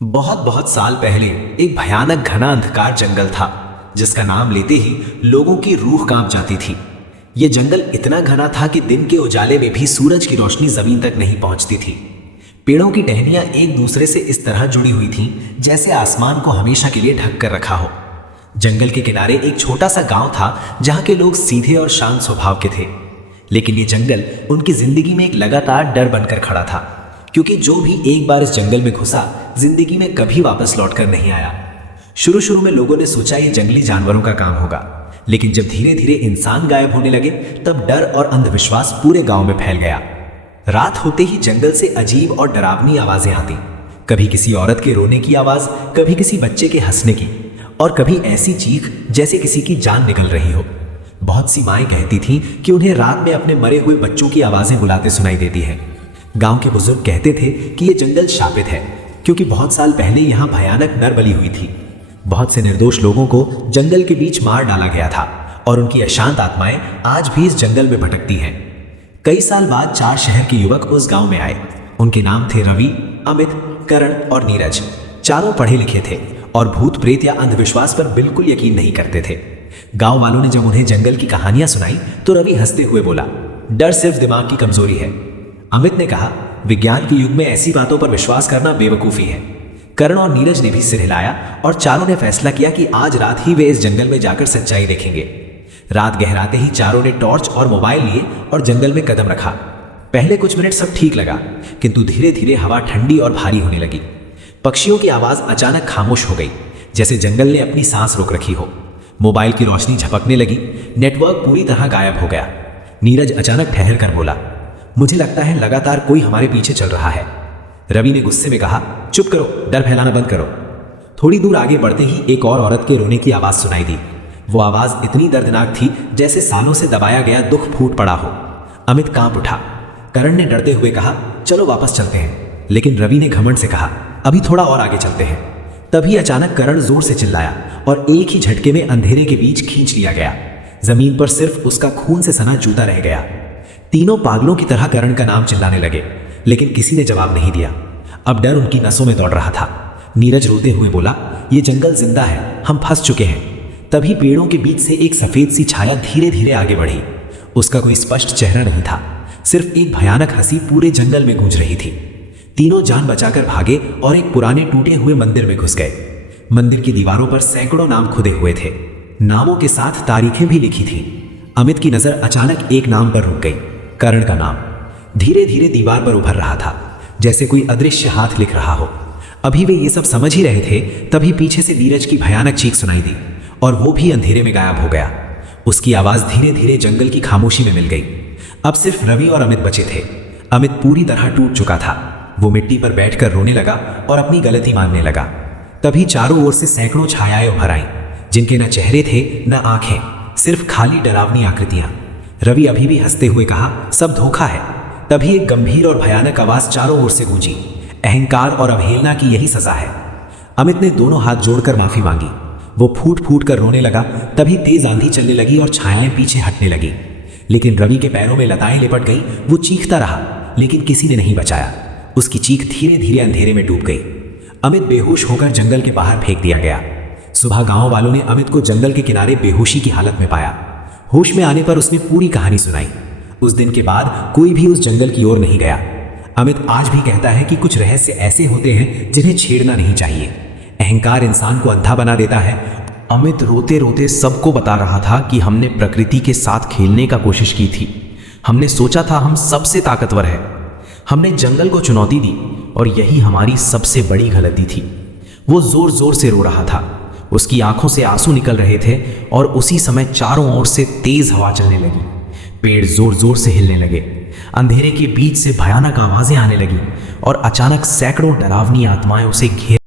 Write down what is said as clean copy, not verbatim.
बहुत बहुत साल पहले एक भयानक घना अंधकार जंगल था जिसका नाम लेते ही लोगों की रूह कांप जाती थी। यह जंगल इतना घना था कि दिन के उजाले में भी सूरज की रोशनी जमीन तक नहीं पहुंचती थी। पेड़ों की टहनियां एक दूसरे से इस तरह जुड़ी हुई थीं जैसे आसमान को हमेशा के लिए ढक कर रखा हो। जंगल के किनारे एक छोटा सा गांव था जहां के लोग सीधे और शांत स्वभाव के थे, लेकिन ये जंगल उनकी जिंदगी में एक लगातार डर बनकर खड़ा था, क्योंकि जो भी एक बार इस जंगल में घुसा जिंदगी में कभी वापस लौटकर नहीं आया। शुरू में लोगों ने सोचा ये जंगली जानवरों का काम होगा, लेकिन जब धीरे धीरे इंसान गायब होने लगे तब डर और अंधविश्वास पूरे गांव में फैल गया। रात होते ही जंगल से अजीब और डरावनी आवाजें आती, कभी किसी औरत के रोने की आवाज, कभी किसी बच्चे के हंसने की, और कभी ऐसी चीख जैसे किसी की जान निकल रही हो। बहुत सी माएं कहती थीं कि उन्हें रात में अपने मरे हुए बच्चों की आवाजें बुलाते सुनाई देती हैं। गांव के बुजुर्ग कहते थे कि यह जंगल शापित है, क्योंकि बहुत साल पहले यहाँ भयानक नरबली हुई थी। बहुत से निर्दोष लोगों को जंगल के बीच मार डाला गया था और उनकी अशांत आत्माएं आज भी इस जंगल में भटकती हैं। कई साल बाद 4 शहर के युवक उस गांव में आए। उनके नाम थे रवि, अमित, करण और नीरज। चारों पढ़े लिखे थे और भूत प्रेत या अंधविश्वास पर बिल्कुल यकीन नहीं करते थे। गांव वालों ने जब उन्हें जंगल की कहानियां सुनाई तो रवि हंसते हुए बोला, डर सिर्फ दिमाग की कमजोरी है। अमित ने कहा, विज्ञान के युग में ऐसी बातों पर विश्वास करना बेवकूफी है। करण और नीरज ने भी सिर हिलाया और चारों ने फैसला किया कि आज रात ही वे इस जंगल में जाकर सच्चाई देखेंगे। रात गहराते ही चारों ने टॉर्च और मोबाइल लिए और जंगल में कदम रखा। पहले कुछ मिनट सब ठीक लगा, किंतु धीरे धीरे हवा ठंडी और भारी होने लगी। पक्षियों की आवाज अचानक खामोश हो गई, जैसे जंगल ने अपनी सांस रोक रखी हो। मोबाइल की रोशनी झपकने लगी, नेटवर्क पूरी तरह गायब हो गया। नीरज अचानक ठहर कर बोला, मुझे लगता है लगातार कोई हमारे पीछे चल रहा है। रवि ने गुस्से में कहा, चुप करो, डर फैलाना बंद करो। थोड़ी दूर आगे बढ़ते ही एक और औरत के रोने की आवाज सुनाई दी। वो आवाज इतनी दर्दनाक थी जैसे सालों से दबाया गया दुख फूट पड़ा हो। अमित कांप उठा। करण ने डरते हुए कहा, चलो वापस चलते हैं, लेकिन रवि ने घमंड से कहा, अभी थोड़ा और आगे चलते हैं। तभी अचानक करण जोर से चिल्लाया और एक ही झटके में अंधेरे के बीच खींच लिया गया। जमीन पर सिर्फ उसका खून से सना जूता रह गया। तीनों पागलों की तरह करण का नाम चिल्लाने लगे, लेकिन किसी ने जवाब नहीं दिया। अब डर उनकी नसों में दौड़ रहा था। नीरज रोते हुए बोला, ये जंगल जिंदा है, हम फंस चुके हैं। तभी पेड़ों के बीच से एक सफेद सी छाया धीरे धीरे आगे बढ़ी। उसका कोई स्पष्ट चेहरा नहीं था, सिर्फ एक भयानक हंसी पूरे जंगल में गूंज रही थी। तीनों जान बचाकर भागे और एक पुराने टूटे हुए मंदिर में घुस गए। मंदिर की दीवारों पर सैकड़ों नाम खुदे हुए थे, नामों के साथ तारीखें भी लिखी थी। अमित की नजर अचानक एक नाम पर रुक गई, करण का नाम। धीरे धीरे दीवार पर उभर रहा था, जैसे कोई अदृश्य हाथ लिख रहा हो। अभी वे ये सब समझ ही रहे थे, तभी पीछे से नीरज की भयानक चीख सुनाई दी और वो भी अंधेरे में गायब हो गया। उसकी आवाज धीरे धीरे जंगल की खामोशी में मिल गई। अब सिर्फ रवि और अमित बचे थे। अमित पूरी तरह टूट चुका था। वो मिट्टी पर बैठकर रोने लगा और अपनी गलती मानने लगा। तभी चारों ओर से सैकड़ों छायाएं उभर आईं, जिनके न चेहरे थे न आंखें, सिर्फ खाली डरावनी आकृतियां। रवि अभी भी हंसते हुए कहा, सब धोखा है। तभी एक गंभीर और भयानक आवाज चारों ओर से गूंजी, अहंकार और अवहेलना की यही सजा है। अमित ने दोनों हाथ जोड़कर माफी मांगी। वो फूट फूट कर रोने लगा। तभी तेज आंधी चलने लगी और छायाएं पीछे हटने लगी, लेकिन रवि के पैरों में लताएं लिपट गई। वो चीखता रहा, लेकिन किसी ने नहीं बचाया। उसकी चीख धीरे धीरे अंधेरे में डूब गई। अमित बेहोश होकर जंगल के बाहर फेंक दिया गया। सुबह गांव वालों ने अमित को जंगल के किनारे बेहोशी की हालत में पाया। होश में आने पर उसने पूरी कहानी सुनाई। उस दिन के बाद कोई भी उस जंगल की ओर नहीं गया। अमित आज भी कहता है कि कुछ रहस्य ऐसे होते हैं जिन्हें छेड़ना नहीं चाहिए। अहंकार इंसान को अंधा बना देता है। अमित रोते रोते सबको बता रहा था कि हमने प्रकृति के साथ खेलने का कोशिश की थी। हमने सोचा था हम सबसे ताकतवर है। हमने जंगल को चुनौती दी और यही हमारी सबसे बड़ी गलती थी। वो जोर जोर से रो रहा था। उसकी आंखों से आंसू निकल रहे थे और उसी समय चारों ओर से तेज हवा चलने लगी। पेड़ जोर जोर से हिलने लगे। अंधेरे के बीच से भयानक आवाजें आने लगी और अचानक सैकड़ों डरावनी आत्माएं उसे घेर